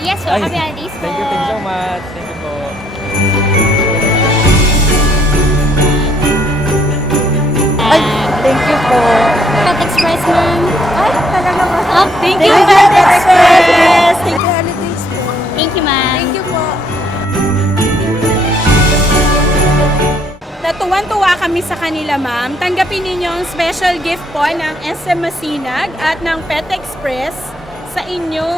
Yes po, happy holidays po. Thank you so much. Thank you po. Ay, thank you po. Pet Express, ma'am. Ay, talaga ba? Oh, thank you, Thank you, Pet Pet Express. Express. Thank you, holidays po. Thank you, ma'am. Thank you po. Natuwan-tuwa kami sa kanila, ma'am. Tanggapin ninyo ang special gift po ng SM Masinag at ng Pet Express sa inyo.